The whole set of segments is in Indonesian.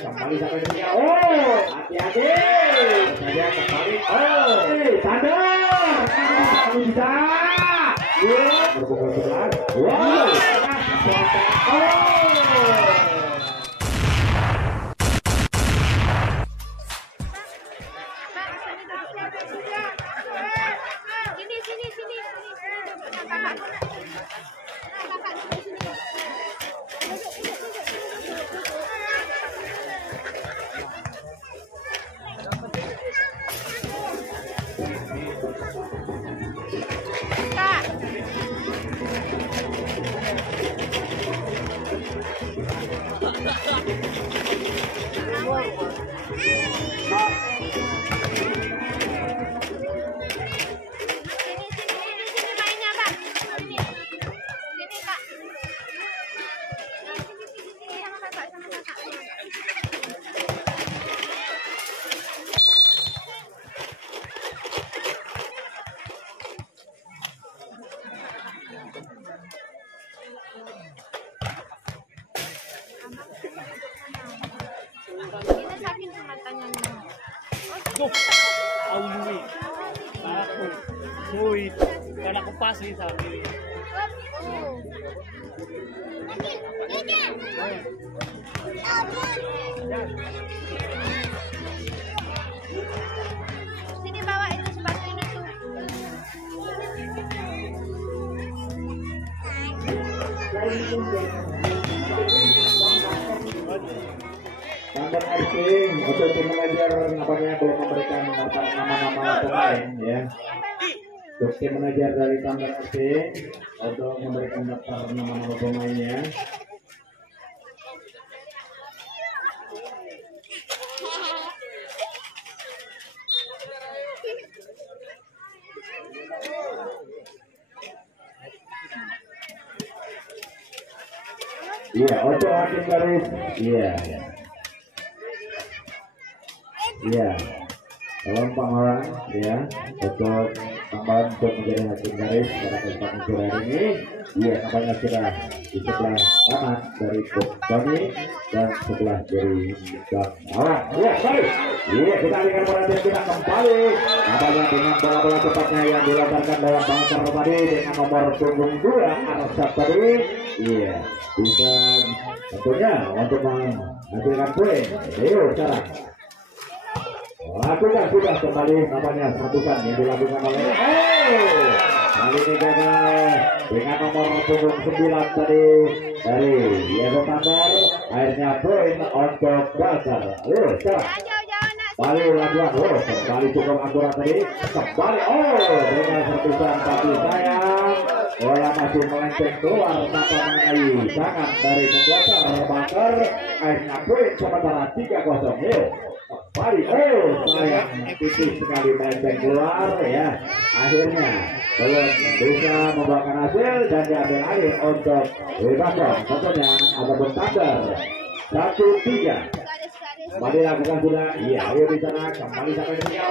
kembali sampai dunia. Oh, hati-hati. Saja kembali. Oh, sadar. Kamu bisa. Berpukul 11. Wow. Karena aku pas nih saat ini. Sini bawa itu sepatu ini tuh. Mantan asing untuk tim manajer nampaknya belum memberikan nama-nama pemain ya. Untuk tim manajer dari Tandan asing untuk memberikan daftar nama-nama pemainnya. Iya, untuk hakim garis. Iya. Iya. Tolong Pangeran ya untuk tambahan untuk menjadi hakim garis pada kesempatan sore hari ini. Iya, namanya sudah di sebelah kanan dari Coach Tony dan sebelah dari Bang Awan. Iya, baik. Iya, kita alihkan perhatian kita kembali. Namanya dengan bola-bola cepatnya yang dilontarkan dalam bangsa tadi dengan nomor punggung 2 Arsat tadi. Iya, bisa tentunya untuk menghasilkan poin. Ayo sekarang lakukan sudah kembali namanya serbukan yang dilakukan oleh kali ini gagal dengan nomor punggung 9 tadi dari Yego Tandar. Akhirnya poin untuk Basar. Ayo sekarang kembali lakukan kembali cukup akurat tadi kembali dengan serbukan tapi sayang bola masih melenceng keluar tanpa mengenai tangan dari pembuatan Basar. Akhirnya poin sementara 3-0. Yuk kembali sayang tipis sekali melenceng keluar ya. Akhirnya belum bisa membuahkan hasil dan diambil alih untuk Basar tentunya ataupun Tandar. 1-3 kembali lakukan sudah. Iya, ayo di sana kembali sampai dunia.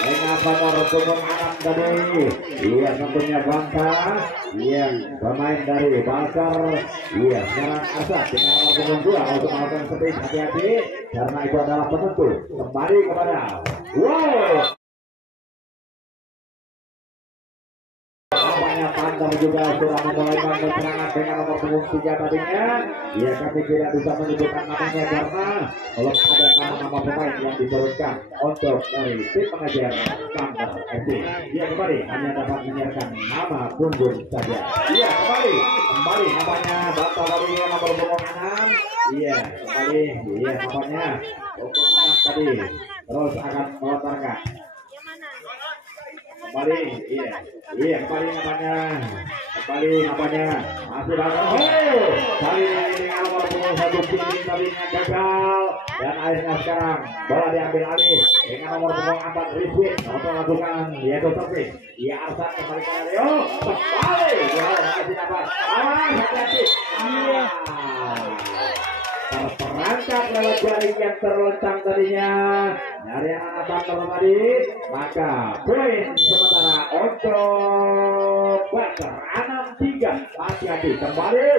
Dengan Basar punggung 6 tadi. Iya, tentunya bangsa. Iya, pemain dari Basar. Iya, sekarang Asad dengan nomor punggung 2 untuk melakukan speed. Hati-hati karena itu adalah penentu. Kembali kepada Tandar juga sudah memulai serangan dengan nomor punggung 3 tadinya. Ya, kami tidak bisa menyebutkan namanya karena belum ada nama-nama pemain yang diturunkan untuk dari tim pengajar Tandar FC. Ya, kembali hanya dapat menyiarkan nama punggung saja. Ya, kembali namanya Bapak dari nomor punggung 6. Iya, kembali. Iya, namanya punggung 6 tadi. Terus akan melontarkan. Kembali, iya kembali namanya masih bagus. Kali ini dengan nomor punggung 1 tinggi tadinya gagal dan akhirnya sekarang bola diambil alih dengan nomor punggung 4 Rizwin untuk melakukan yaitu service. Iya Arsat kembali ke Rio kembali masih dapat hati-hati. Iya terperangkap lewat jaring yang terloncang tadinya dari anak Tandar tadi, maka poin sementara untuk Bakar 6-3. Hati-hati kembali.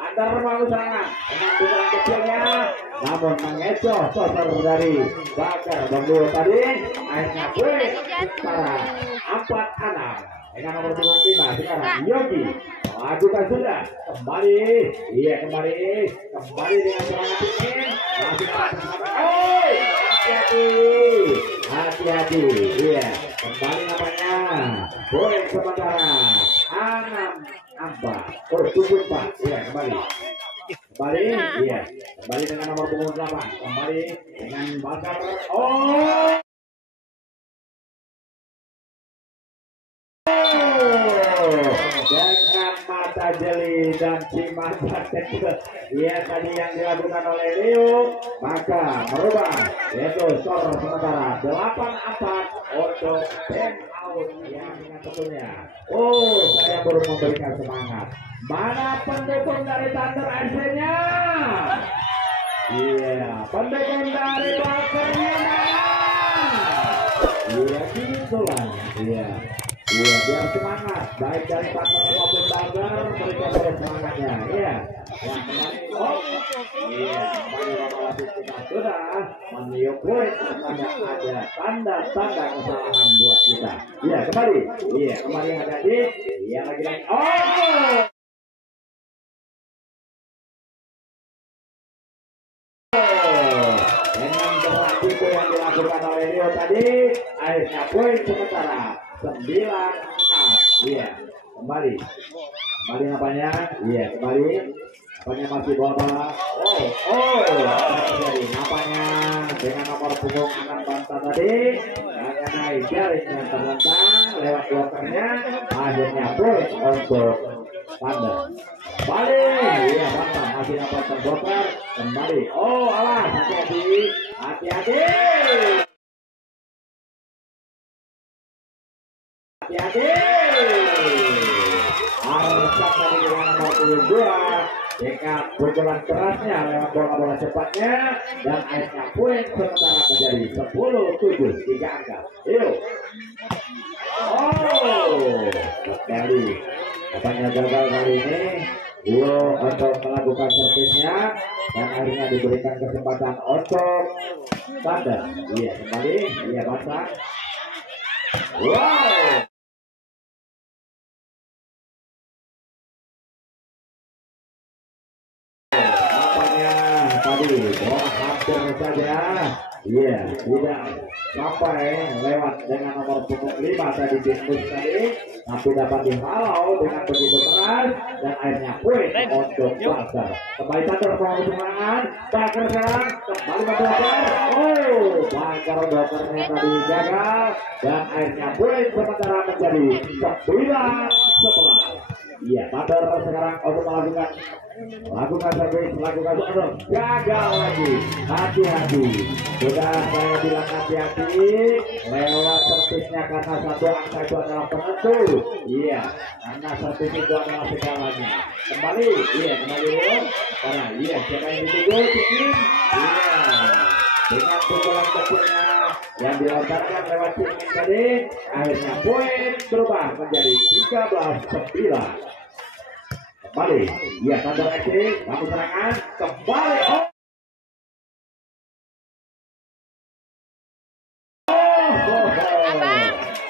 Andar mau serangan dengan pukulan kecilnya, namun mengecoh sosor dari Bakar Bangdul tadi. Akhirnya poin setara 4-6 dengan nomor 5 sekarang Yogi melakukan sudah kembali. Iya kembali dengan serangan dingin. Masih hati-hati. Iya kembali namanya poin sementara 6-4. Oh 7-4. Iya kembali. Iya kembali dengan nomor punggung 8. Kembali dengan Bakar. Oh dengan mata jeli dan si mata kecil, ya tadi yang dilakukan oleh Leo, maka merubah yaitu skor sementara 8-4 untuk tim out yang tentunya. Oh, saya baru memberikan semangat. Mana pendukung dari Thunder FC-nya? Iya, pendukung dari Bakarnya mana? Iya, gitulah. Iya. Iya, biar semangat baik dari partner maupun Thunder, mereka boleh semangatnya. Iya, yang kemarin iya, kembali Bapak kita sudah meniup poin ada tanda-tanda kesalahan buat kita. Iya, kembali hati-hati. Iya lagi. Oh. Dengan gerak itu yang dilakukan oleh Rio tadi, akhirnya poin sementara 9-6. Iya, kembali apanya? Iya, apanya masih bola. Oh, terjadi apanya dengan nomor punggung 6 Banta tadi, mengenai jaring yang terlentang lewat blokernya, akhirnya poin untuk Thunder. Kembali, iya Banta masih dapat terbongkar. Kembali, oh alas, hati-hati. Arsan tadi dengan nomor 22 dekat pukulan kerasnya lewat bola-bola cepatnya dan akhirnya poin sementara menjadi 10-7 3 angka. Yuk. Oh, sekali. Apanya gagal kali ini? Rio untuk melakukan servisnya dan akhirnya diberikan kesempatan untuk Thunder. Iya kembali, iya basah. Wow. Tadi bola hampir saja, iya tidak sampai lewat dengan nomor punggung 5 tadi Bintus tadi, tapi dapat dihalau dengan begitu keras dan akhirnya poin untuk Bakar. Kembali Thunder mau serangan, Bakar sekarang kembali Bakar. Oh, Bakar Bakarnya tadi gagal dan akhirnya poin sementara menjadi 9-11. Iya, Thunder sekarang untuk melakukan servis, gagal lagi. Hati-hati. Sudah saya bilang hati-hati lewat servisnya karena satu angka itu adalah penentu. Iya, karena servis itu adalah segalanya. Kembali karena iya siapa yang dituju? Iya. Dengan pukulan kecilnya yang dilontarkan lewat Cimin tadi, akhirnya poin berubah menjadi 13-9. Kembali, iya Thunder FC, kamu serangan, kembali,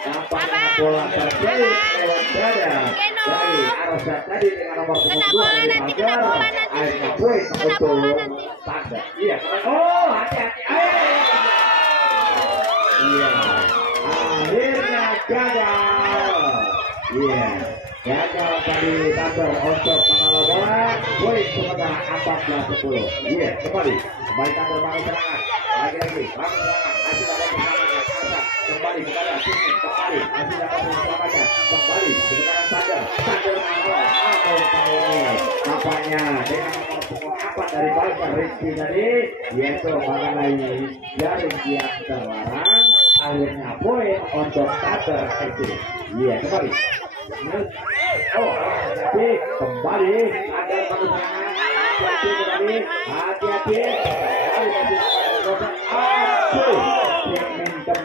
nampaknya bola terjadi lewat dada dari Arsa tadi dengan nomor 2 dari Bakar, akhirnya poin untuk Thunder. Iya, hati-hati, iya, akhirnya gagal. Iya. Gagal tadi Thunder untuk mengalau bola. Poin sementara 14-10. Iya, kembali Thunder bangun serangan. Lagi-lagi bangun serangan. Masih dapat bersamanya. Kembali kepada Cimin. Kembali masih dapat bersamanya. Kembali sekarang Thunder mengalau. Namun kali ini nampaknya dengan nomor punggung 4 dari Bakar Rizky tadi, yaitu mengenai jaring yang terlarang. Akhirnya poin untuk Thunder FC. Iya, kembali. Oh, kembali ada hati-hati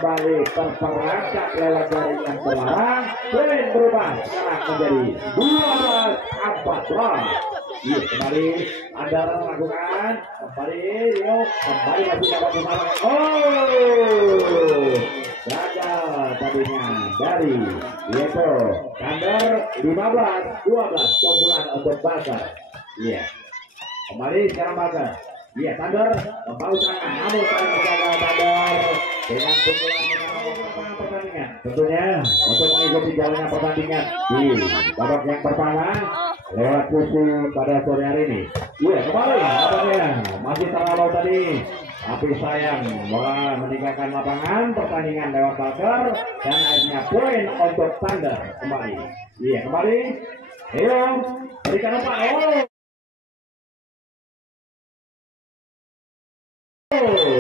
kembali terperangkap lewat jaring yang terlarang. Poin berubah sekarang menjadi 12-14. Iya, kembali Anda melakukan kembali Rio, kembali masih dapat bersama. Oh, gagal tadinya dari yaitu Thunder 15-12 keunggulan untuk Bakar. Iya, kembali sekarang Bakar. Iya, Thunder membawa serangan, namun serangan gagal Thunder dengan keunggulan pertandingan. Tentunya untuk mengikuti jalannya pertandingan di babak yang pertama lewat kursi pada sore hari ini. Iya, kembali lapangannya masih terlalu tadi, tapi sayang bola meninggalkan lapangan. Pertandingan lewat Bakar dan akhirnya poin untuk Thunder kembali. Iya, kembali. Ayo, berikan umpan.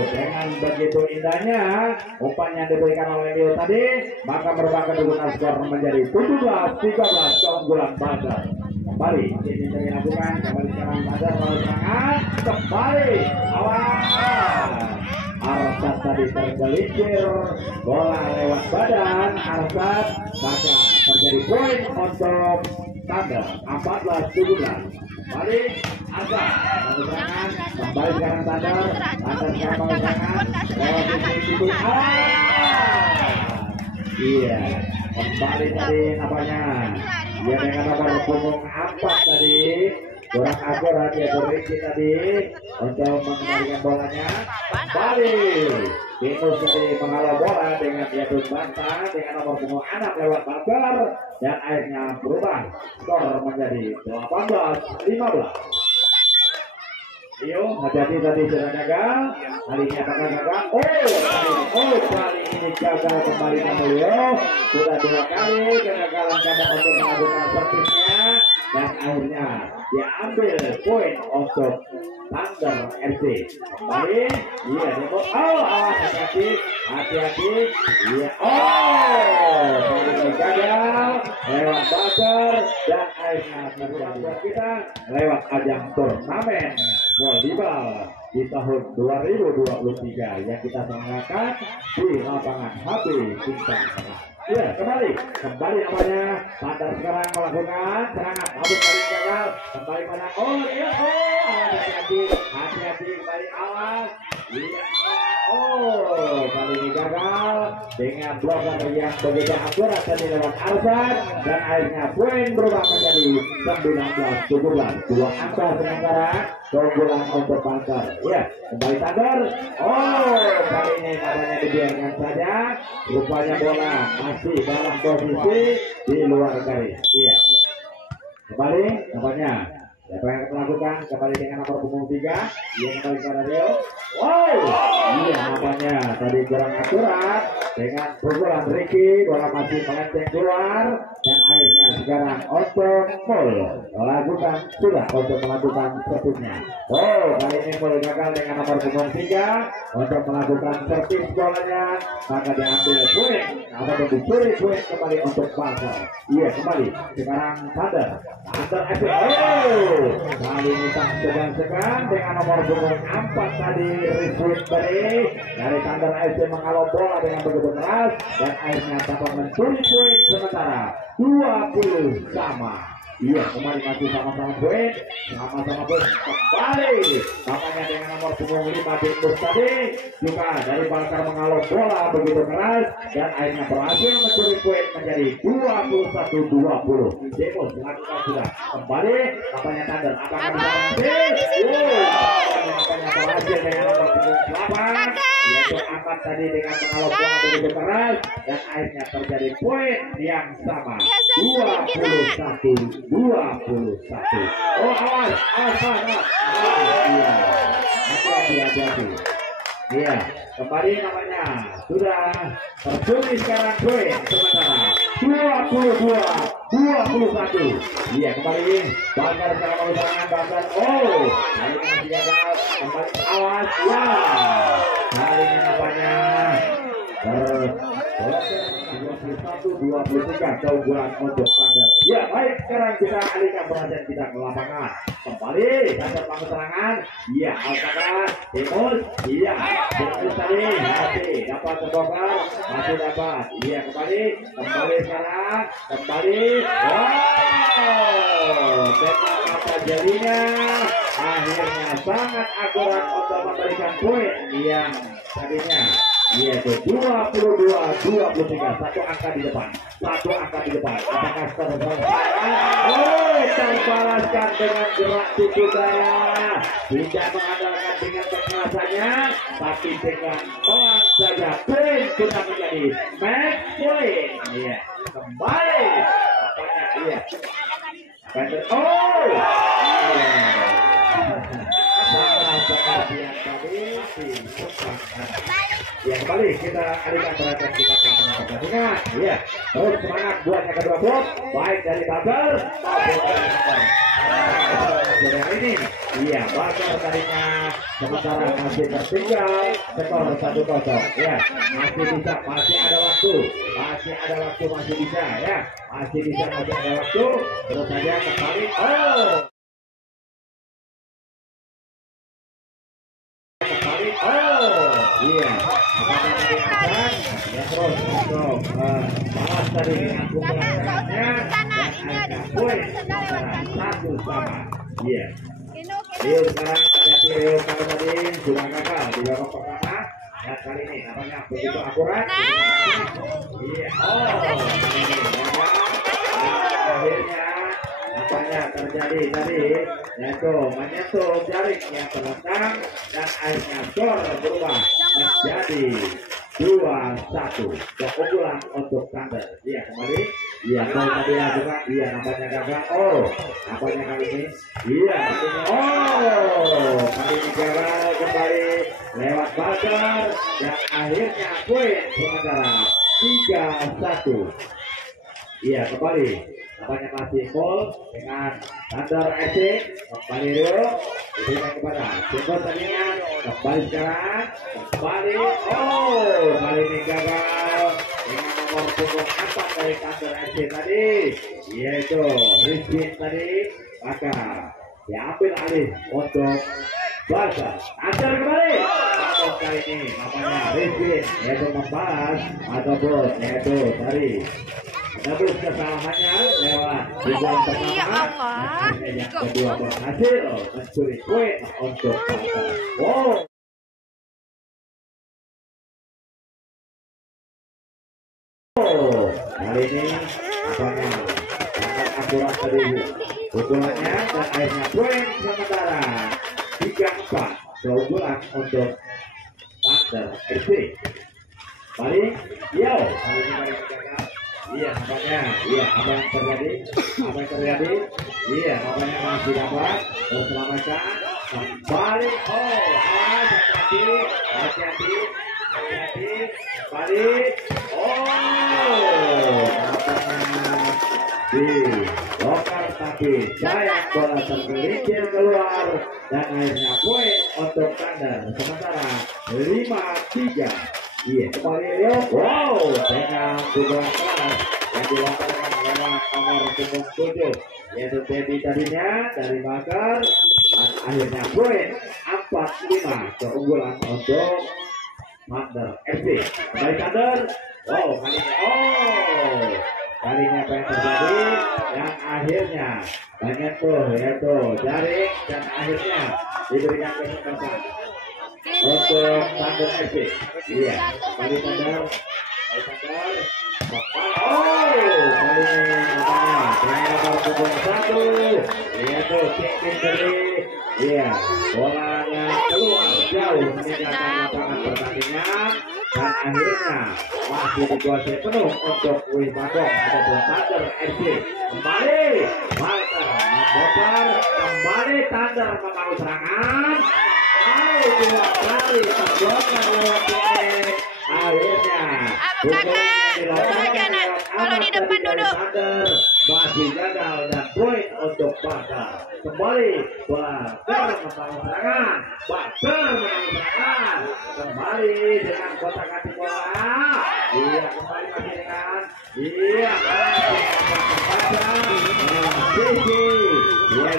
Dengan begitu indahnya umpannya diberikan oleh Leo tadi, maka merubah kedudukan skor menjadi 17-13 keunggulan Bakar. Kembali ini dilakukan, kembali sekarang ada lalu serangan, kembali awal Arsat tadi tergelincir, bola lewat badan Arsat, maka terjadi poin untuk Thunder 14-17. Kembali Arsat lalu serangan, kembali sekarang Thunder sekarang lalu serangan lewat itu. Iya, kembali tadi namanya dia dengan nomor punggung 4 tadi kurang akurat ya Ricky tadi untuk mengembalikan bolanya. Kembali Binus tadi menghalau bola dengan yaitu Banta dengan nomor punggung 6 lewat Bakar dan akhirnya berubah skor menjadi 18-15. Rio hati-hati tadi sudah gagal, kali ini apakah gagal? Kali ini gagal kembali kamu Rio. Sudah 2 kali kegagalan kamu untuk melakukan servisnya dan akhirnya diambil poin untuk Thunder FC. Kembali, iya Demo. Hati-hati, iya. Kali ini gagal lewat Bakar dan akhirnya terjadi kita lewat ajang turnamen volleyball di tahun 2023 yang kita selenggarakan di lapangan HB Bintang Merah. Ya, kembali namanya Thunder sekarang melakukan serangan, namun kali gagal. Kembali pada hati-hati kembali awas. Iya, kali ini gagal dengan bloker yang begitu akurat tadi lewat Arsat dan akhirnya poin berubah menjadi 19-17. 2 angka sementara keunggulan untuk Bakar. Ya, kembali Thunder. Kali ini namanya dibiarkan saja. Rupanya bola masih dalam posisi di luar garis. Iya. Kembali namanya. Siapa yang melakukan kembali dengan nomor punggung 3 yang kembali kepada Rio. Iya namanya tadi kurang akurat dengan pukulan Ricky, bola masih melenceng keluar dan akhirnya sekarang untuk melakukan untuk melakukan servisnya. Kali ini boleh gagal dengan nomor punggung 3 untuk melakukan servis bolanya, maka diambil poin atau dicuri poin kembali untuk Bakar. Iya kembali sekarang Thunder FC. Kali ini tak segan-segan dengan nomor punggung 4 tadi Rizwan Beri dari Thunder FC menghalau bola dengan begitu keras dan akhirnya dapat mencuri poin sementara 20 sama. Iya kembali masih sama-sama poin, kembali namanya dengan nomor punggung 5 Binus tadi juga dari Bakar menghalau bola begitu keras dan akhirnya berhasil mencuri poin menjadi 21-20. Binus melakukan sudah kembali namanya Thunder apakah berhasil dengan nomor punggung 8 yaitu angkat tadi dengan menghalau bola begitu keras dan akhirnya terjadi poin yang sama 21-21. Awas. Iya. Hati-hati. Iya, kembali namanya sudah tercuri sekarang poin sementara 22-21. Iya, kembali Bakar sekarang melusakan Bakar. Kali ini masih gagal. Kembali awas. Ya. Kali ini namanya 21-23 keunggulan untuk Thunder. Ya baik, sekarang kita alihkan perhatian kita ke lapangan. Kembali dasar pengeterangan. Iya, Altakan, Timus, iya, Timus tadi masih dapat terbongkar, masih dapat. Iya, kembali sekarang, kembali. Wow, teknik mata jadinya akhirnya sangat akurat untuk memberikan poin yang tadinya yaitu 22-23, satu angka di depan. Apakah terbalaskan dengan gerak tubuh daya, tidak mengandalkan dengan kekerasannya, tapi dengan pelan saja poin sudah menjadi match point. Iya, kembali apanya? Iya, ya kembali kita alihkan perhatian kita ke pertandingan. Ya, terus semangat buat yang kedua blok, baik dari Bakar maupun ini. Iya, Bakar tadinya sementara masih tertinggal skor 1-0. Ya, masih ada waktu, masih bisa ya, masih ada waktu. Terus saja kembali. Iya, apakah tadi akan ya terus untuk balas tadi dengan pukulannya dan angka poin 1-1. Iya. Rio sekarang ada Rio Kamadin sudah gagal di babak pertama dan kali ini namanya begitu akurat. Iya, akhirnya apanya terjadi tadi yaitu menyentuh jaring yang terletak dan akhirnya skor berubah menjadi 2-1 keunggulan untuk Thunder. Iya, kembali. Iya, tadi juga iya nampaknya gagal. Nampaknya kali ini iya kali ini gagal kembali lewat Bakar dan akhirnya poin sementara 3-1. Iya, kembali nampaknya masih full dengan Thunder FC. Kembali dulu diberikan kepada Simbol tadinya. Kembali sekarang, kembali. Kali ini gagal dengan nomor punggung 4 dari Thunder FC tadi, yaitu Rizkin tadi. Maka diambil alih untuk Bakar. Thunder kembali. Kali ini namanya Rizkin yaitu membalas ataupun yaitu dari menebus kesalahannya lewat ribuan pertama. Yang kedua berhasil mencuri poin untuk Bakar. Kali ini apanya sangat akurat tadi pukulannya dan akhirnya poin sementara 3-4 keunggulan untuk Thunder FC. Balik, kali ini gagal. Iya, nampaknya, apa yang terjadi? Iya, nampaknya masih dapat terselamatkan. Kembali, hati-hati, balik, dibongkar tapi sayang bola tergelincir keluar dan akhirnya poin untuk Thunder sementara 5-3. Iya, kembali Rio. Dengan pukulan keras yang dilontarkan lewat nomor punggung 7 yaitu Debbie tadinya dari Bakar dan akhirnya poin 4-5 keunggulan untuk Thunder FC. Kembali Thunder. Kali ini apa yang terjadi dan akhirnya banyak yaitu jaring dan akhirnya diberikan kesempatan untuk Thunder FC. Iya, kali Thunder. Kali ini namanya dengan nomor punggung 1 yaitu Kevin dari. Iya, bolanya keluar jauh meninggalkan lapangan pertandingan dan akhirnya masih dikuasai penuh untuk Wisbakong ataupun Thunder FC. Kembali Bakar membongkar, kembali Thunder membangun serangan. Dua kali terbongkar lewat ini. Akhirnya kalau di depan duduk masih gagal dan poin untuk Bakar. Kembali Bakar membangun serangan. Kembali dengan kotak kaki bola. Iya, kembali masih dengan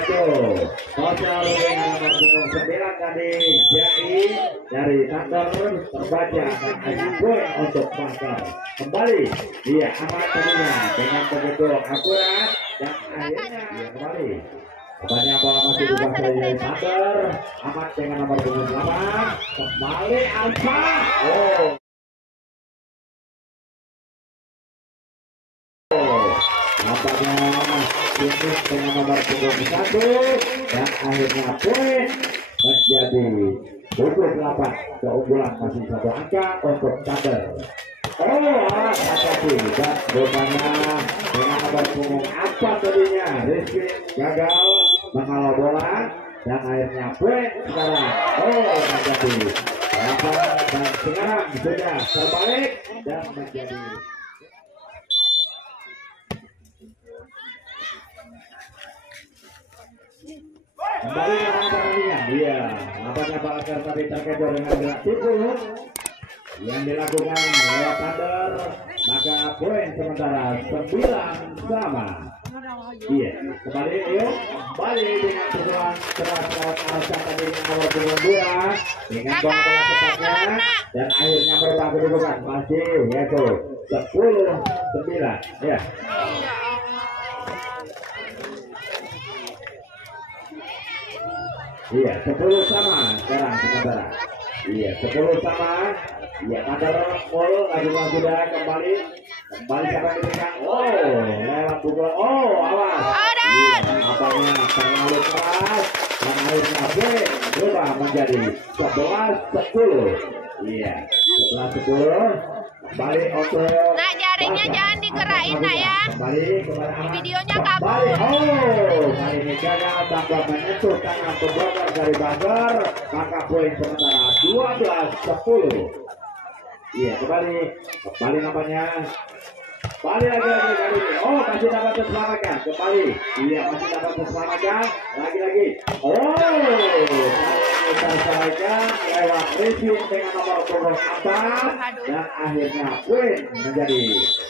yaitu total dengan nomor punggung 9 tadi Jai dari Thunder terbaca dan hanya poin untuk Bakar. Kembali dia amat tadinya dengan begitu akurat dan akhirnya dia kembali. Apanya bola masih dikuasai dari Thunder, amat dengan nomor punggung 8 kembali Alfa. Nampaknya ini dengan nomor punggung 1 dan akhirnya poin menjadi 28. Keunggulan masih 1 angka untuk Thunder. Hati-hati dan rupanya dengan nomor punggung 4 tadinya Rizky gagal menghalau bola dan akhirnya poin sekarang menjadi 8 dan sekarang sudah terbalik dan menjadi kembali dalam pertandingan. Iya, nampaknya Bakar tadi terkecoh dengan gerak tipu yang dilakukan oleh Thunder, maka poin sementara 9 sama. Iya, kembali yuk, kembali dengan pukulan keras lewat Alsa tadi dengan nomor punggung 2 dengan bola cepatnya dan akhirnya berubah kedudukan masih yaitu 10-9. Ya. Iya, 10 sama sekarang sementara. Iya, 10 sama. Iya, Thunder full lakukan sudah kembali siapa yang diberikan? Lewat pukulan. Awas. Iya, apanya terlalu keras dan akhirnya berubah menjadi 11-10. Iya, 11-10. Kembali untuk Nak, jaringnya jangan digerakin nak ya. Kembali aman. Videonya kabur. Kali ini gagal tanpa menyentuh tangan pembongkar dari Bakar, maka poin sementara 12-10. Iya, kembali namanya. Kembali lagi kali ini. Masih dapat terselamatkan. Kembali. Iya, masih dapat terselamatkan. Lagi. Terselamatkan lewat review dengan nomor punggung 4 dan akhirnya poin menjadi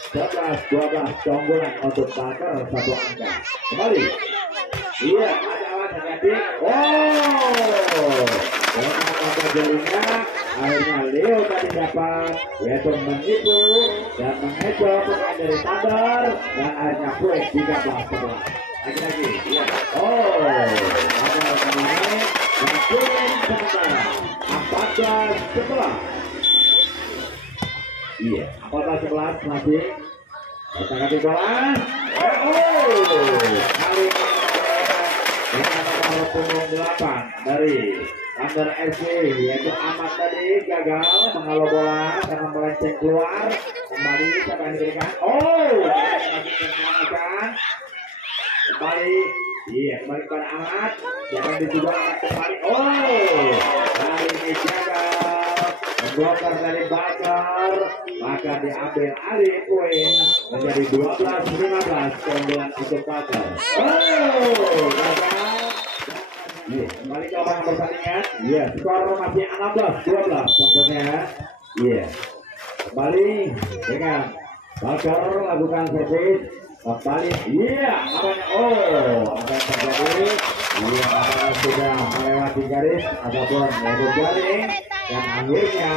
11-12 keunggulan untuk Bakar 1 angka. Kembali. Iya, ada hati-hati. Dengan apa jadinya akhirnya Leo tadi dapat yaitu menipu dan mengecoh pemain dari Thunder dan akhirnya poin 13-11. Lagi ya. Ada kembali dan poin sementara 14-11. Iya, 14-11 masih kita ganti bola. Kali ini dengan nomor punggung 8 dari Thunder FC yaitu Ahmad tadi gagal menghalau bola karena melenceng keluar. Kembali siapa yang diberikan? Masih diselamatkan. Kembali kepada Ahmad. Siapa yang dituju Ahmad kembali? Kali ini gagal memblokir dari Bakar, maka diambil alih poin menjadi 12-15 keunggulan untuk Bakar. Gagal. Kembali ke lapangan pertandingan. Skor masih 16-12 tentunya. Kembali dengan Bakar lakukan servis. Kembali. Namanya apa yang terjadi? Apakah sudah melewati garis ataupun melewati garing dan akhirnya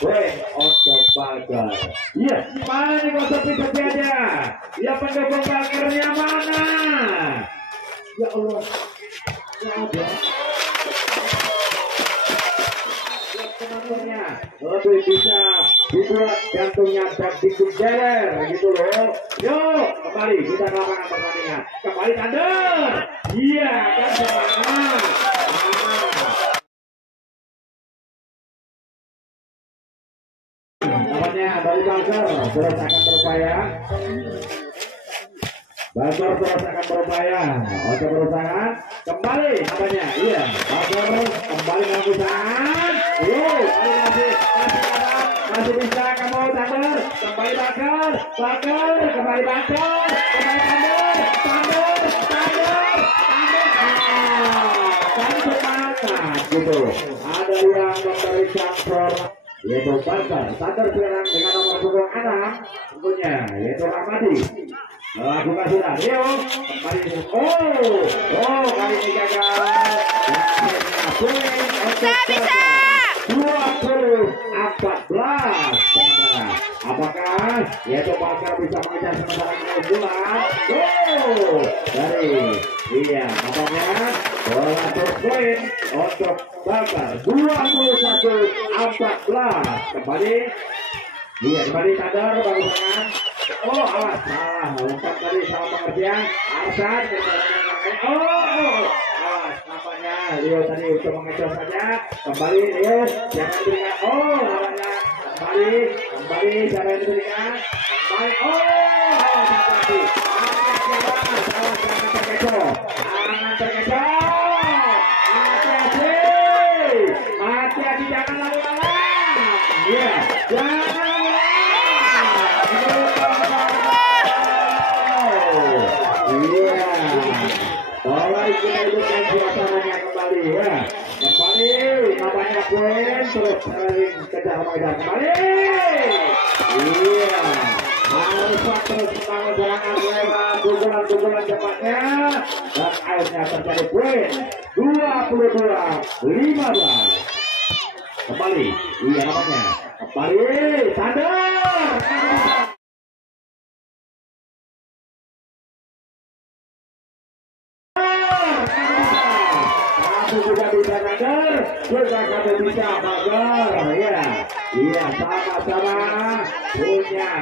poin untuk Bakar. Mana nih kok sepi-sepi aja? Pendukung Bakarnya mana? Ya Allah. Ada penontonnya lebih bisa dibuat jantungnya dan dikujerer gitu loh. Yuk kembali kita ke lapangan pertandingan. Kembali Thunder. Kan semangat. Namanya dari Bakar terus akan berupaya. Bakar terus akan berupaya untuk berusaha kembali namanya. Bakar kembali melakukan. Masih bisa kamu Thunder. Kembali Bakar kembali Bakar kan semangat gitu. Ada yang memberikan yaitu Bakar. Thunder sekarang dengan nomor punggung 6 tentunya yaitu Ramadi. Lakukan sudah, Rio kembali. Kali ini gagal. Bisa. 20-14. Apakah yaitu Bakar bisa mengejar sementara keunggulan? Dari apanya bola poin untuk Bakar 21-14. Kembali sadar bagusan. Awas salah lompat tadi salah pengertian. Arsan awas nampaknya Rio tadi untuk mengejar saja. Kembali Rio jangan diberikan. Namanya kembali siapa yang diberikan. Kembali awas hati-hati. Awas jangan terkecoh. Hati-hati jangan lalu-lalang. Jangan kita hidupkan suasananya kembali ya. Kembali namanya poin terus sering kejar kembali. Harus terus semangat serangan lewat pukulan cepatnya dan akhirnya terjadi poin 22-15. Kembali namanya kembali sadar. Juga bisa sadar, juga kamu bisa Bakar, sama-sama punya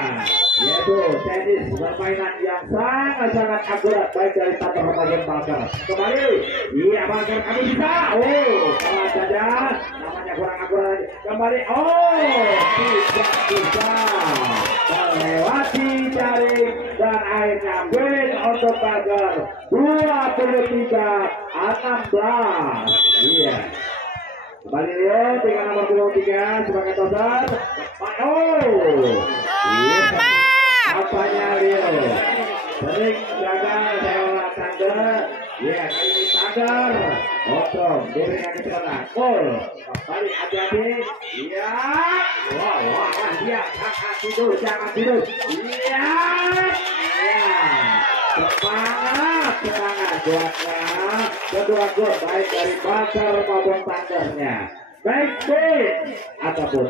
yaitu teknis permainan yang sangat akurat baik dari Tantor maupun Bakar. Kembali, Bakar kamu bisa, kalah saja, namanya kurang akurat. Kembali, tidak bisa melewati jaring dan akhirnya poin untuk Bakar 23-16. Kembali Rio dengan nomor 23 sebagai toser. Apanya Rio sering gagal lewat tanda. Kali ini sadar Otong diberikan kecepatan. Kembali hati-hati. Dia jangan tidur. Semangat buatnya kedua gol baik dari Bakar maupun Tandernya, baik poin ataupun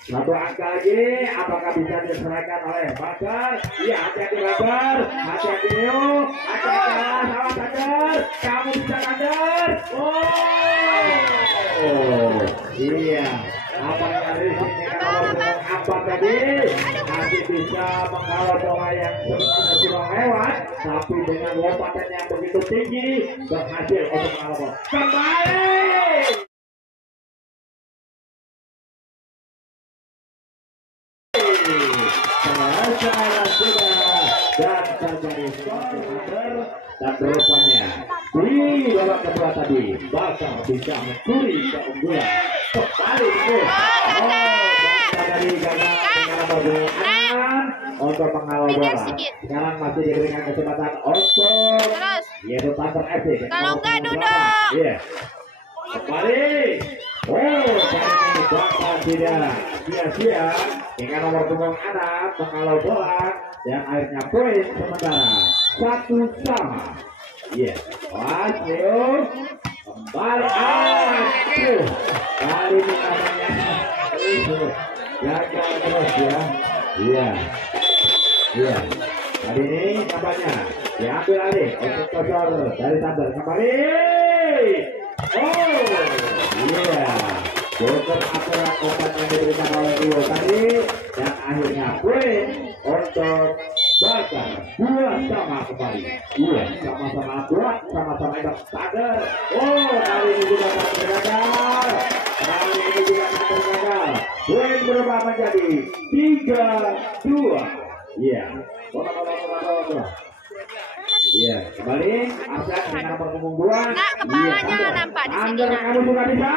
satu angka lagi. Apakah bisa diserahkan oleh Bakar? Hati-hati Bakar, hati-hati Neo, hati-hati sama Tander, kamu bisa Tander. Apakah Rizky nomor 4 tadi masih bisa menghalau bola yang sebenarnya cuma lewat, tapi dengan lompatan yang begitu tinggi berhasil untuk menghalau bola. Kembali. Dan terjadi skor dan rupanya di babak kedua tadi Bakar bisa mencuri keunggulan. Kembali dari gagal dengan nomor 6 untuk menghalau bola. Sekarang masih diberikan kesempatan untuk yaitu Tantor FC. Kalau enggak duduk. Kembali. Kali ini Bakar tidak sia-sia dengan nomor punggung 6 menghalau bola dan akhirnya poin sementara 1-sama. Leo kembali. Kali ini namanya gagal terus Kali ini nampaknya diambil alih untuk toser dari Tantor. Kembali. Dokter akurat obat yang diberikan oleh Rio tadi dan akhirnya poin untuk Bakar 2-sama kembali. Sama-sama kuat, sama-sama hebat Tantor. Kali ini juga Tantor gagal. Poin berubah menjadi 3-2. Kembali Arsan dengan nomor punggung 2. Kepalanya nampak di sini. Kamu juga bisa.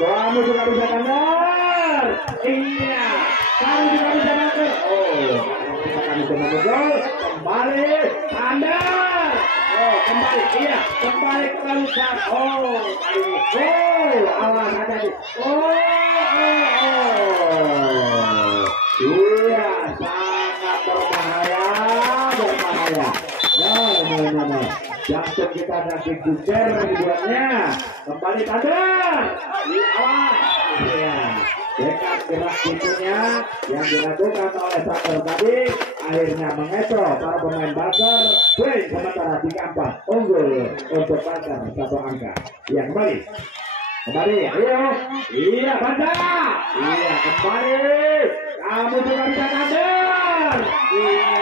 Kamu juga bisa Tantor. Kamu juga bisa Tantor. Kamu bisa Tantor. Kembali Tantor. Kembali kembali ke belakang. Oh, awas hati-hati. Iya, sangat berbahaya. No. Jantung kita nanti gucer dibuatnya. Kembali tandar. Awas. Iya. Dengan gerak itunya yang dilakukan oleh Sander tadi akhirnya mengecoh para pemain Bakar. Poin sementara 3-4 unggul untuk Bakar 1 angka. Iya, kembali, ayo, iya Banda, iya kembali, kamu juga bisa kader, iya,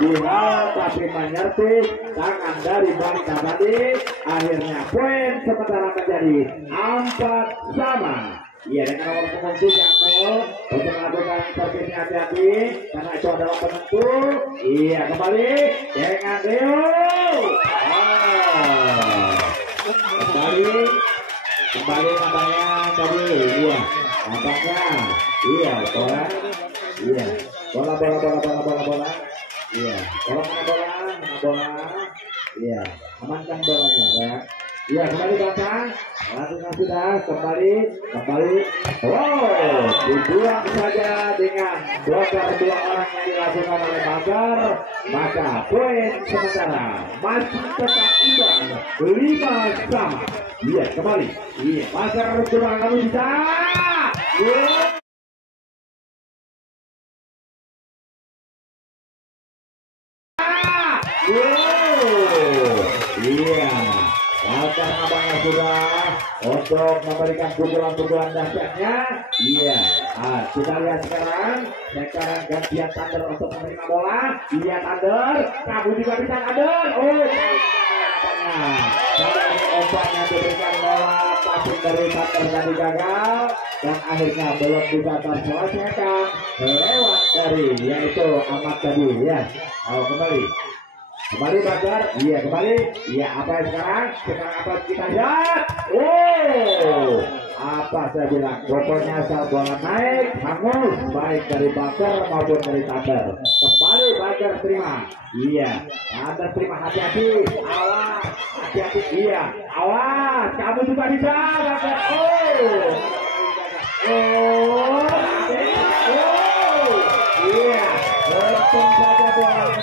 dihal tapi menyerti tangan dari Banda tadi, akhirnya poin sementara menjadi 4-sama. Iya, dengan nomor punggung 3 untuk melakukan servisnya hati-hati karena itu adalah penentu. Iya, kembali dengan Leo. Kembali namanya tadi. Iya, nampaknya. Iya, bola. Iya, bola. Iya, bola. Iya, amankan bolanya, ya. Iya, kembali Bangsa. Lakukan sudah, kembali. Oh, dibuang saja dengan bloker 2 orang yang dilakukan oleh Bakar. Maka poin sementara masih tetap imbang 5-sama. Iya, kembali. Iya, Bakar coba kamu bisa. Iya. Bakar abangnya sudah untuk memberikan pukulan-pukulan dahsyatnya. Iya, kita lihat sekarang gantian Thunder untuk menerima bola. Iya Thunder, kamu juga bisa Thunder. Oh, ombaknya diberikan bola, passing dari Thunder tadi gagal dan akhirnya belum bisa terselesaikan lewat dari yaitu Ahmad tadi ya. Kembali Bakar, iya kembali, iya apa yang sekarang apa kita lihat, apa saya bilang, pokoknya saat bola naik, hangus, baik dari Bakar maupun dari Thunder. Kembali Bakar terima, iya, Thunder terima, hati-hati, awas, hati-hati, iya, awas, kamu juga bisa, Bakar, iya, untung saja bola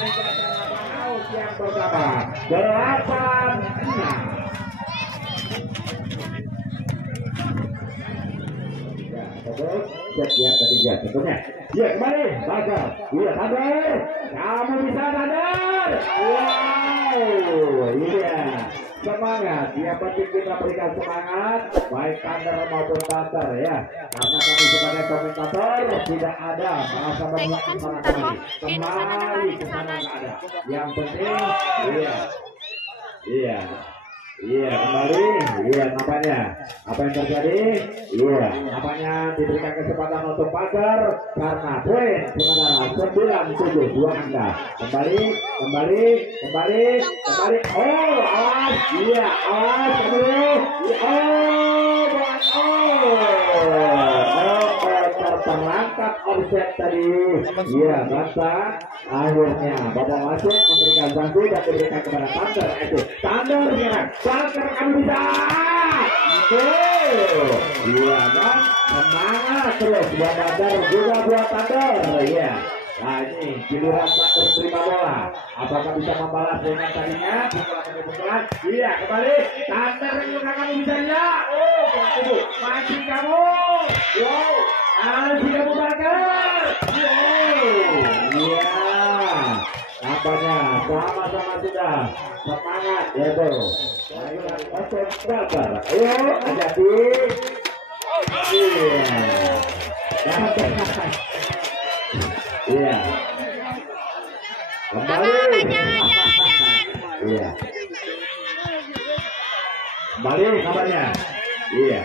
yang pertama 8-6. Ya, terus set yang ketiga tentunya. Ya kembali Bakar. Iya Thunder, kamu bisa Thunder. Wow, iya. Semangat, yang penting kita berikan semangat baik Thunder maupun Bakar ya. Karena kami sebagai komentator tidak ada merasa berhak sana kembali ke sana nggak ada. Yang penting iya kembali, iya nampaknya apa yang terjadi, iya nampaknya diberikan kesempatan untuk Bakar karena poin sementara 9-7 2 angka. Kembali, awas, iya awas, terangkat offset tadi, iya Bangsa. Akhirnya Bapak Wasit memberikan sanksi dan diberikan kepada Thunder. Itu Thunder menyerang, Bakar kamu bisa. Iya kan, semangat terus buat Bakar juga buat Thunder. Iya. Nah ini giliran Thunder terima bola. Apakah bisa membalas dengan tadinya? Pukulan. Iya kembali. Thunder juga kamu bisa ya. Masih kamu. Wow. Masih kamu Bakar. Iya. Nampaknya sama-sama sudah semangat ya bro. Ayo Bakar. Ayo hati-hati. Iya. Iya. Kembali. Iya. Kembali kabarnya. Iya.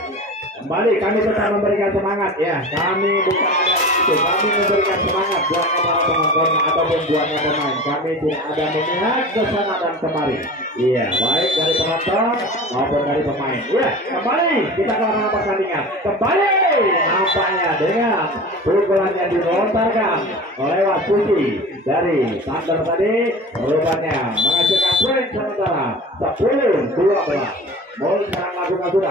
kembali kami tetap memberikan semangat ya. Kami bukan ada itu, kami memberikan semangat buat para penonton ataupun buatnya pemain. Kami tidak ada memihak ke sana dan kemari. Iya, baik dari penonton maupun dari pemain. Iya, kembali kita ke lapangan pertandingan. Kembali nampaknya dengan pukulan yang dilontarkan oleh Wasuki dari Thunder tadi, rupanya menghasilkan poin sementara 10-12. Mau sekarang lakukan sudah.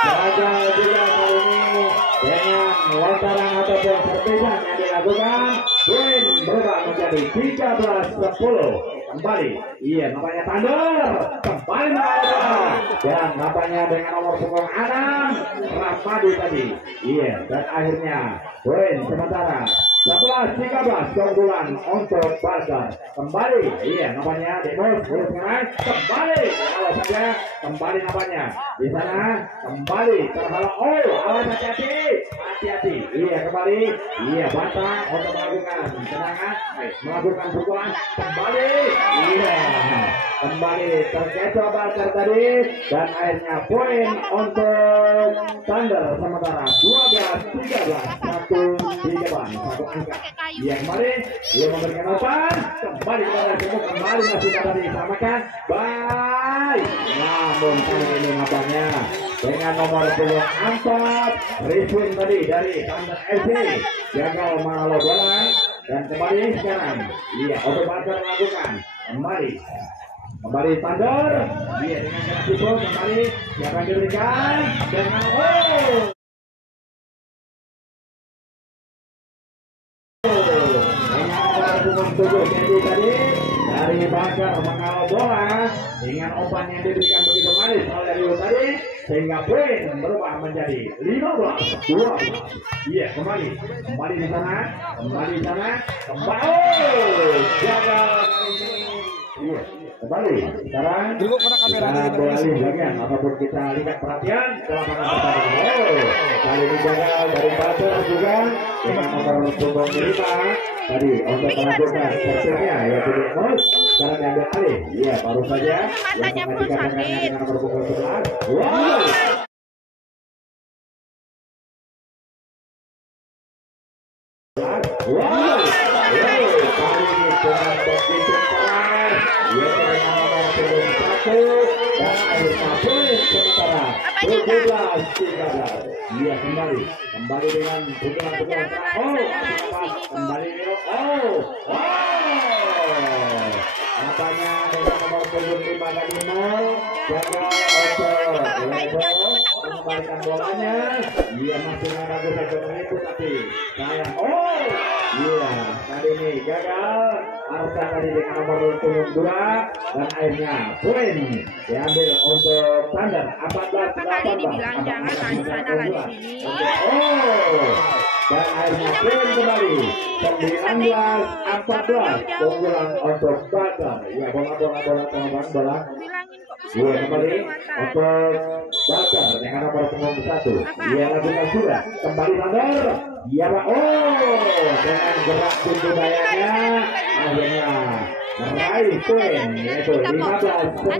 Gagal juga kali ini dengan lontaran ataupun serpihan yang dilakukan. Poin berubah menjadi 13-10. Kembali, iya nampaknya Thunder kembali melawan dan nampaknya dengan nomor punggung Adam Rahmadi tadi. Iya, dan akhirnya poin sementara 11-13 keunggulan untuk Barker. Kembali, iya nampaknya Demus sekarang kembali kalau saja kembali nampaknya di sana kembali terhalang. Awas hati-hati, iya kembali, iya Batang untuk melakukan serangan, melakukan pukulan kembali. Iya, kembali terkecoh Barker tadi dan akhirnya poin untuk Thunder sementara 12-13 satu di depan satu angka. Iya kembali, dia memberikan umpan kembali kepada semua kembali masih dapat disamakan. Baik, namun kali ini nampaknya dengan nomor punggung 4 Rizwin tadi dari Thunder FC gagal mengalau bola dan kembali sekarang. Iya, untuk Barker melakukan kembali Thunder, dia dengan gerak pukul kembali siapa yang diberikan dengan jadi tadi dari Barker mengalau bola dengan umpan yang diberikan begitu manis oleh Rio tadi sehingga poin berubah menjadi 15-12. Iya kembali di sana, kembali gagal kali ini. Iya, kembali sekarang kita beralih bagian ataupun kita lihat perhatian ke lapangan pertandingan. Kali ini gagal dari Barker juga dengan nomor punggung 5 tadi untuk melakukan servisnya yaitu Demus. Sekarang diambil alih. Iya baru saja yang menggantikan dengan nomor punggung 11. Wow. Kali ini dengan begitu keras, yaitu dengan nomor punggung 1 dan akhirnya poin sementara 17-13. Iya kembali dengan pukulan kembali apanya dengan nomor punggung 5 tadi gagal mengembalikan bolanya. Dia masih ragu saja menipu tapi sayang. Iya tadi ini gagal Arsa tadi dengan nomor punggung 2 dan akhirnya poin diambil untuk Thunder 14-18. Dibilang jangan sana lagi sini. Dan akhirnya poin kembali 19-14 keunggulan untuk Barker. Ya bola. Dua kembali untuk Barker dengan nomor punggung 1. Ia lakukan sudah kembali Thunder. Iya Pak. Dengan gerak pintu dayanya akhirnya meraih poin yaitu 15-19.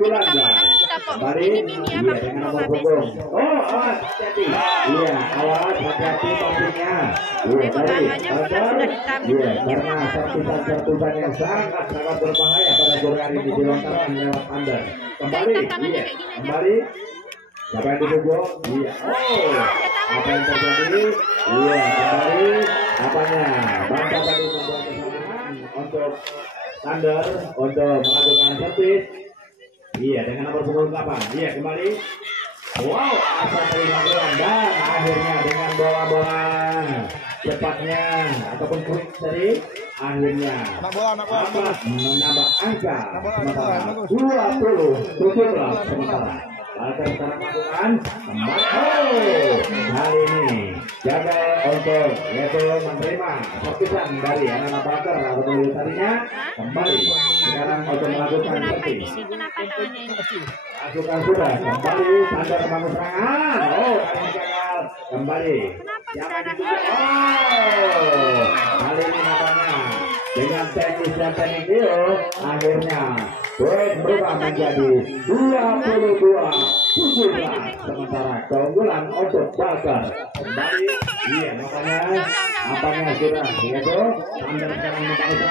Kembali iya dengan nomor punggung. Awas hati-hati. Iya awas hati-hati pastinya. Iya tadi Barker. Iya karena serpisan yang sangat berbahaya pada sore hari ini dilontarkan lewat Thunder. Kembali siapa yang dipukul? Iya. Apa yang terjadi? Iya kembali apanya Barker tadi membuat kesalahan untuk Thunder untuk melakukan servis. Iya dengan nomor punggung 8. Iya kembali. Wow, Asa terima bola dan akhirnya dengan bola cepatnya ataupun quick tadi akhirnya menambah angka sementara 20-17 sementara. Barker sekarang melakukan kali ini gagal untuk yaitu menerima serpisan dari anak Barker atau tadinya kembali sekarang untuk melakukan servis. Lakukan sudah kembali Thunder bangun serangan. Kali ini gagal kembali. Siapa yang kali ini namanya dengan teknis dan teknik Rio, akhirnya poin berubah menjadi 22-17. Sementara keunggulan untuk Barker kembali. Iya, nampaknya sudah yaitu Thunder sekarang membangun.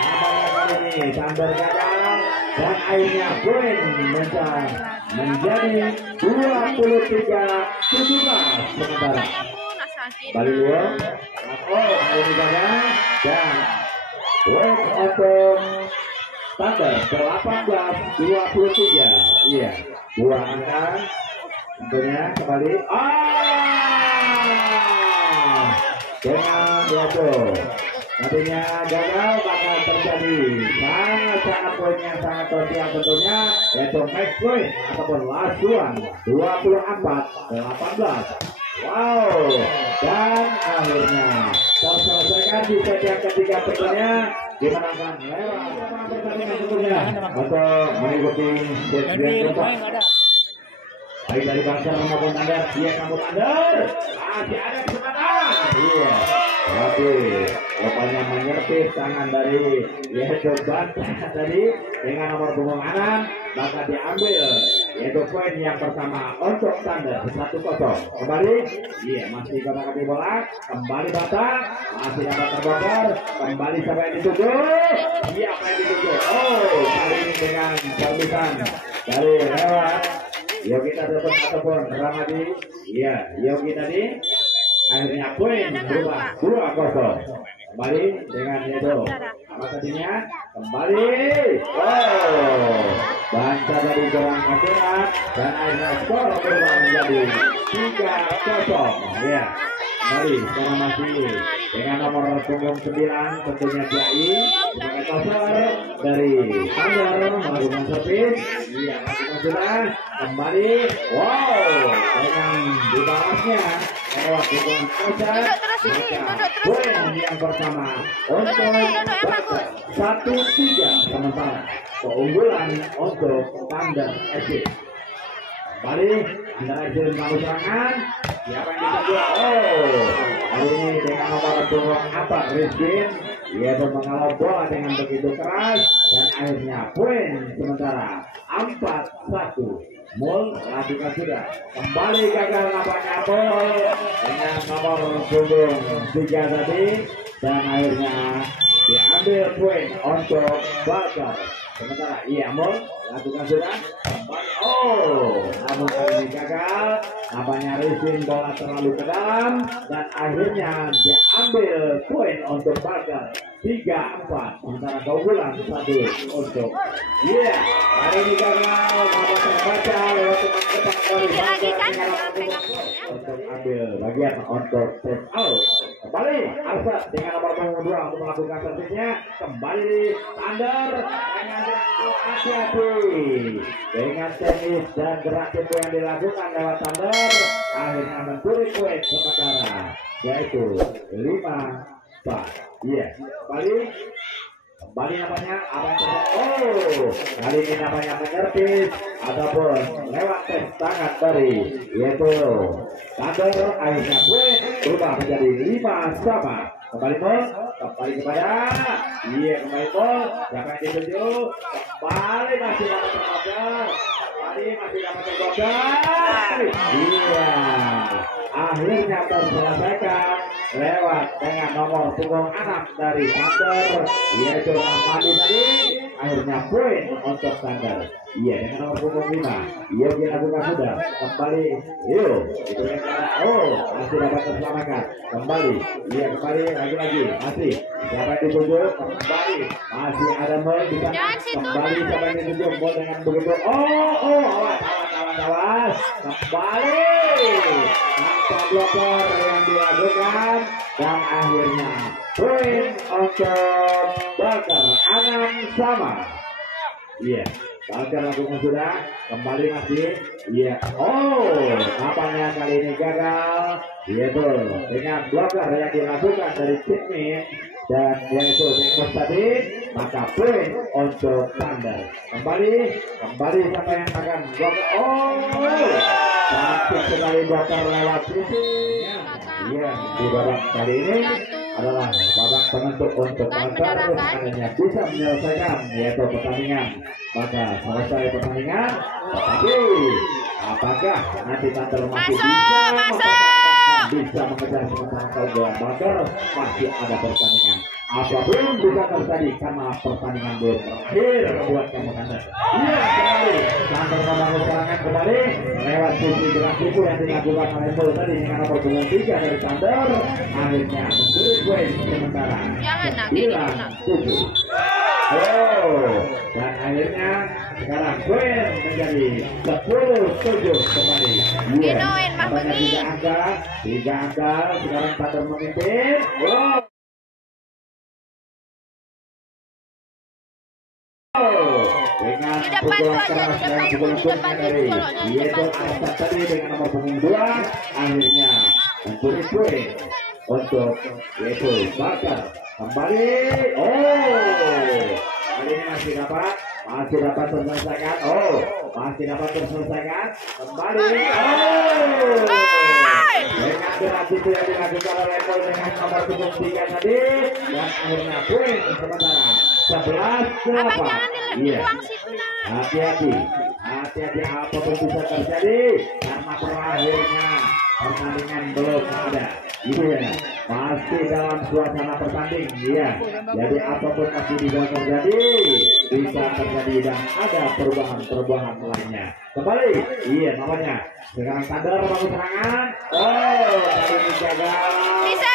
Nampaknya kali ini Thunder gagal dan akhirnya poin menjadi 23-17. Sementara Bali Luang, ini gagal dan poin untuk Thunder 18-23. Iya, dua angka tentunya kembali. Dengan yaitu nantinya gagal bakal terjadi sangat poin yang sangat krusial tentunya, yaitu match point ataupun last one 24-18. Wow, dan akhirnya terselesaikan di set yang ketiga tentunya dimenangkan lewat pertandingan tentunya untuk mengikuti set yang keempat. Baik dari Barker maupun Thunder, dia kamu Thunder masih ada kesempatan. Iya, tapi rupanya menyerpis tangan dari yaitu Barker tadi dengan nomor punggung 6 bakal diambil yaitu poin yang pertama untuk Thunder 1-0. Kembali, iya masih kotak-kotak bola, kembali Batak, masih dapat terbongkar, kembali siapa yang dituju? Siapa yang dituju? Oh, kali ini dengan serbisan dari lewat Yogi ataupun Ramadi. Iya, Yogi tadi akhirnya poin berubah 2-0. Kembali dengan itu apa tadinya kembali. Banca dari kurang akurat dan akhirnya skor berubah menjadi 3-0. Ya, kembali sekarang masih dengan nomor punggung 9 tentunya Jai sebagai toser dari Thunder melakukan servis. Iya, masih sudah kembali. Wow, dengan dibalasnya lewat punggung toser. Poin yang pertama untuk 1-3. Sementara keunggulan untuk Thunder FC. Kembali Thunder FC mampu serangan. Siapa yang dituju? Kali ini dengan nomor punggung Atar Rizkin, ia mengalau bola dengan begitu keras dan akhirnya poin sementara 4-1. Mul lakukan sudah kembali gagal nampaknya Mul dengan nomor punggung 3 tadi dan akhirnya diambil poin untuk Barker. Sementara iya Mul lakukan sudah kembali. Namun kali ini gagal. Nampaknya Rizin bola terlalu ke dalam dan akhirnya diambil poin untuk Barker 3-4. Sementara keunggulan 1 untuk hari ini gagal. Namun terbaca lewat teman dari Barker untuk ambil bagian untuk step out. Kembali Arsat dengan nomor punggung 2 untuk melakukan servisnya. Kembali Thunder dengan hati-hati dengan teknis dan gerak tempo yang dilakukan lewat Thunder akhirnya mencuri poin sementara yaitu 5-4. Iya, kembali namanya apa yang terjadi? Kali ini namanya menyervis ataupun lewat tes tangan dari yaitu Thunder akhirnya poin berubah menjadi 5-sama. Kembali kepada kembali siapa yang dituju? Kembali masih dapat terbongkar. Masih dapat terbongkar. Iya, akhirnya terselesaikan lewat dengan nomor punggung 6 dari Thunder yaitu Ramadi tadi. Akhirnya poin untuk Thunder. Iya, dengan nomor punggung 5 Yogi lakukan sudah kembali. Itu yang masih dapat terselamatkan. Kembali lagi masih siapa yang dituju? Kembali masih ada Mol bisa kembali siapa yang dituju? Mol dengan begitu awas kembali tanpa blocker yang dilakukan dan akhirnya poin untuk Barker 6-sama. Iya, Barker lakukan sudah kembali masih. Iya, nampaknya kali ini gagal yaitu dengan blocker yang dilakukan dari Sydney dan yaitu Bengkos tadi, maka poin untuk Thunder. Kembali siapa yang akan blocker? Cantik sekali blocker lewat sisi. Iya, di babak kali ini adalah babak penentu untuk Banter adanya bisa menyelesaikan yaitu pertandingan. Maka selesai pertandingan, tapi apakah nanti Banter masih bisa mengejar sementara keunggulan Banter? Masih ada pertandingan. Apapun bisa terjadi karena pertandingan belum berakhir buat kamu Banter. Iya kembali Banter membangun serangan kembali lewat sisi gerak itu yang dilakukan oleh Mul tadi dengan nomor punggung 3 dari Banter. Akhirnya mencuri poin sementara 9-7. Dan akhirnya sekarang poin menjadi 10-7 kembali. Tiga angka sekarang Banter memimpin. Dengan pukulan keras dan pukulan dari yaitu Arsa tadi dengan nomor punggung 2 akhirnya mencuri poin untuk yaitu Banter kembali. Kali ini masih dapat terselesaikan. Masih dapat terselesaikan kembali. Dengan gerak itu yang dilakukan oleh Mul dengan nomor punggung 3 tadi dan akhirnya poin sementara 11-8. Iya. Hati-hati apapun bisa terjadi karena berakhirnya pertandingan belum ada. Itu ya, masih dalam suasana pertanding. Iya. Jadi apapun masih bisa terjadi dan ada perubahan lainnya. Kembali, iya namanya. Sekarang Thunder bangun serangan. Kali ini gagal. Bisa.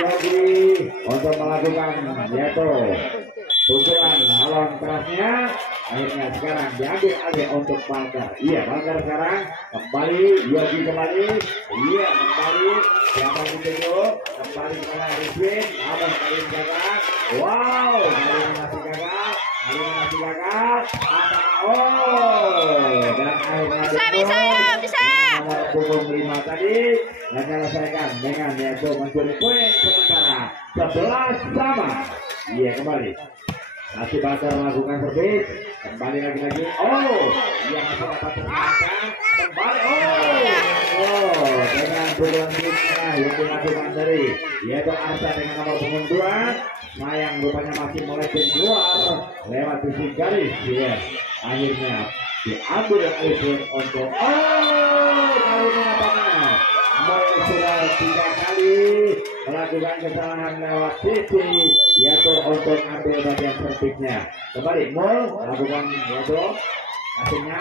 Lagi untuk melakukan yaitu pukulan lawan kerasnya. Akhirnya sekarang diambil alih untuk Banter. Iya, Banter sekarang kembali, Yogi kembali. Iya, kembali. Siapa yang dituju? Kembali kepada Rizwin. Namun kali ini gagal. Wow, kali ini masih gagal. Dan akhirnya bisa. Nomor punggung 5 tadi menyelesaikan dengan yaitu mencuri poin sementara 11 sama. Iya, kembali. Masih Banter melakukan servis. Kembali lagi. Iya masih dapat termakan. Kembali. Dengan pukulan tipsnya yang dilakukan dari yaitu Arsa dengan nomor punggung 2. Sayang rupanya masih melenceng keluar lewat sisi garis. Iya. Akhirnya diambil alih untuk kali ini apanya? Mul sudah 3 kali melakukan kesalahan lewat sisi yaitu untuk ambil bagian servisnya. Kembali Mul melakukan yaitu akhirnya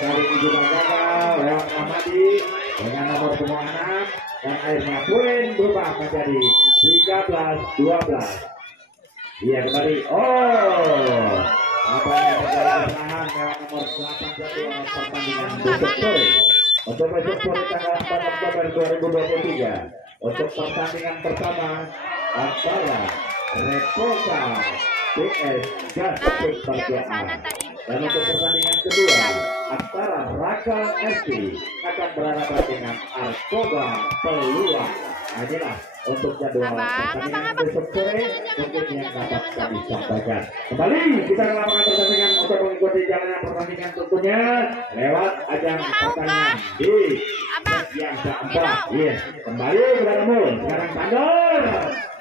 kali ini juga gagal lewat Ahmadi dengan nomor punggung 6 dan akhirnya poin berubah menjadi 13-12. Iya kembali. Apanya terjadi kesalahan lewat nomor 8 pertandingan untuk besok sore tanggal 4 Oktober 2023 untuk pertandingan pertama antara Repoka PS Gastik Perjuangan dan untuk pertandingan kedua antara Raka FC akan berhadapan dengan Arkoba Peluang. Inilah untuk jadwal pertandingan besok sore mungkin yang dapat kami sampaikan. Kembali kita ke lapangan pertandingan untuk mengikuti jalannya pertandingan tentunya lewat ajang pertandingan di yang keempat. Yes, kembali kepada Mul. Sekarang Thunder.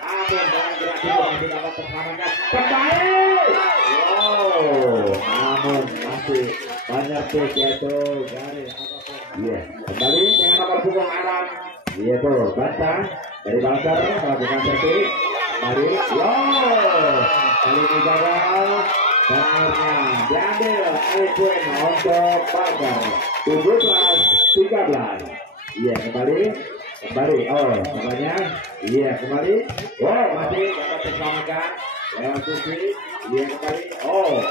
Namun dengan gerak itu masih dapat terselamatkan. Kembali. Namun masih banyak tips yaitu dari yes, kembali dengan nomor punggung 6 yaitu Bantah dari Banter melakukan servis. Kembali. Kali ini gagal. Dan akhirnya diambil alih poin untuk Banter 17-13. Iya kembali. Namanya. Iya kembali. Masih dapat terselamatkan lewat sisi. Iya kembali. Masuk.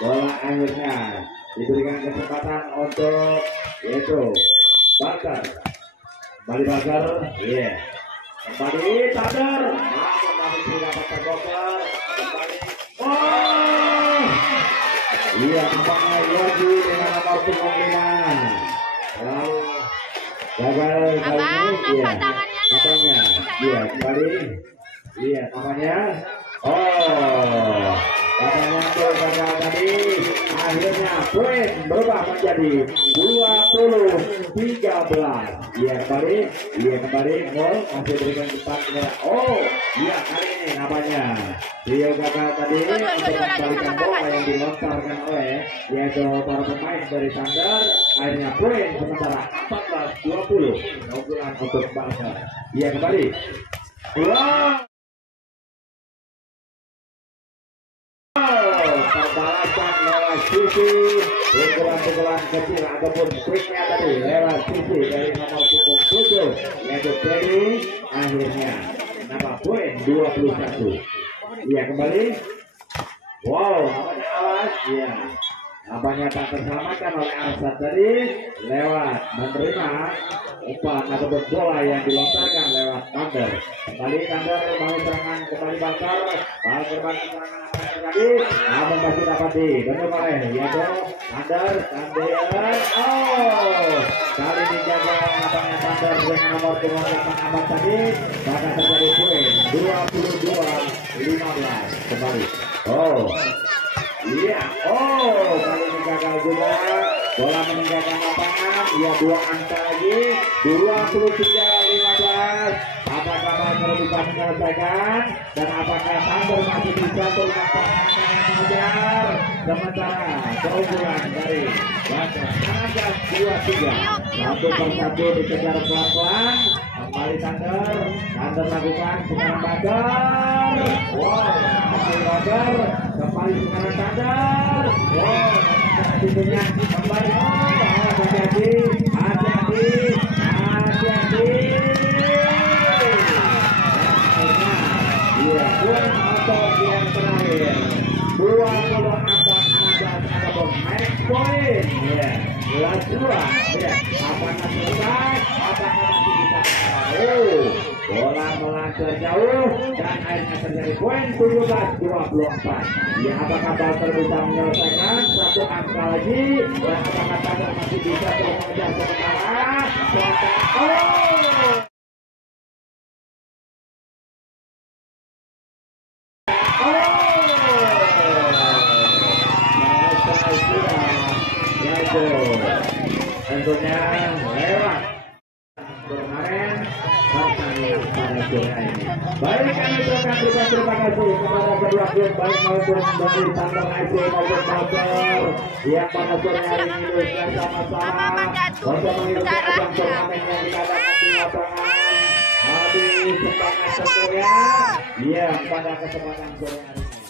Bola akhirnya diberikan kesempatan untuk yaitu Banter. Kembali Banter. Iya. Kembali Thunder. Masih tidak dapat terbongkar. Kembali. Iya, nampaknya Yogi dengan nomor punggung 5. Lalu gagal kali ini. Iya, nampaknya. Iya, kembali. Iya, namanya. Katanya tuh gagal tadi. Akhirnya poin berubah menjadi 20-13. Iya kembali gol masih berikan cepat kepada iya kali ini namanya Rio gagal tadi untuk membalikan bola yang dilontarkan oleh yaitu para pemain dari Thunder. Akhirnya poin sementara 14-20 keunggulan untuk Bangsa. Iya kembali. Perbalasan lewat sisi pukulan-pukulan kecil ataupun quicknya tadi lewat sisi dari nomor punggung 7 yaitu Teddy. Akhirnya nambah poin 21. Iya kembali. Namanya awas. Iya, nampaknya tak terselamatkan oleh Arsad tadi lewat menerima umpan ataupun bola yang dilontarkan lewat Thunder. Kembali Thunder mau serangan kembali Bakar berbalik serangan tadi, namun masih dapat dibendung oleh yaitu Thunder. Kali ini jaga nampaknya Thunder dengan nomor 28 tadi, maka terjadi poin 22-15 kembali. Iya, kali ini gagal juga. Bola meninggalkan lapangan. Ya, 2 angka lagi. 23-15. Apakah Thunder bisa menyelesaikan? Dan apakah Thunder masih bisa mengejar? Sementara keunggulan dari Bangsa 16-23. Satu persatu dikejar pelan-pelan. Kembali Thunder lakukan sekarang Bakar. Bakar kembali sekarang Thunder. Tentunya kembali. Hati-hati. Iya, poin untuk yang terakhir 24-16 ataupun match point. Iya, kelas 2. Iya, apakah selesai? Apakah masih bisa? Bola melancar jauh dan akhirnya terjadi poin 17-24. Ya, apakah Thunder bisa menyelesaikan satu angka lagi? Dan apakah Thunder masih bisa terus mengejar sementara? Tentunya lewat kemarin pertandingan pada sore ini. Baik, kami ucapkan terima kasih kepada kedua klub baik maupun dari Thunder FC maupun Bangsa yang pada sore hari ini bersama-sama untuk mengikuti ajang turnamen yang diadakan di lapangan habis semangat tentunya. Iya, pada kesempatan sore hari ini.